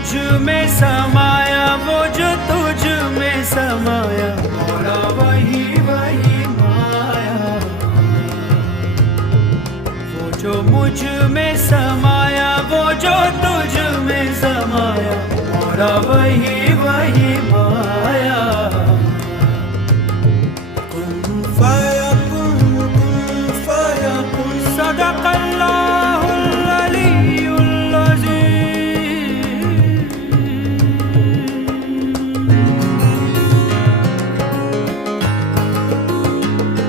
मुझ में समाया, वो जो तुझ में समाया, मोरा वही वही माया। वो जो मुझ में समाया, वो जो तुझ में समाया, मोरा वही वही माया।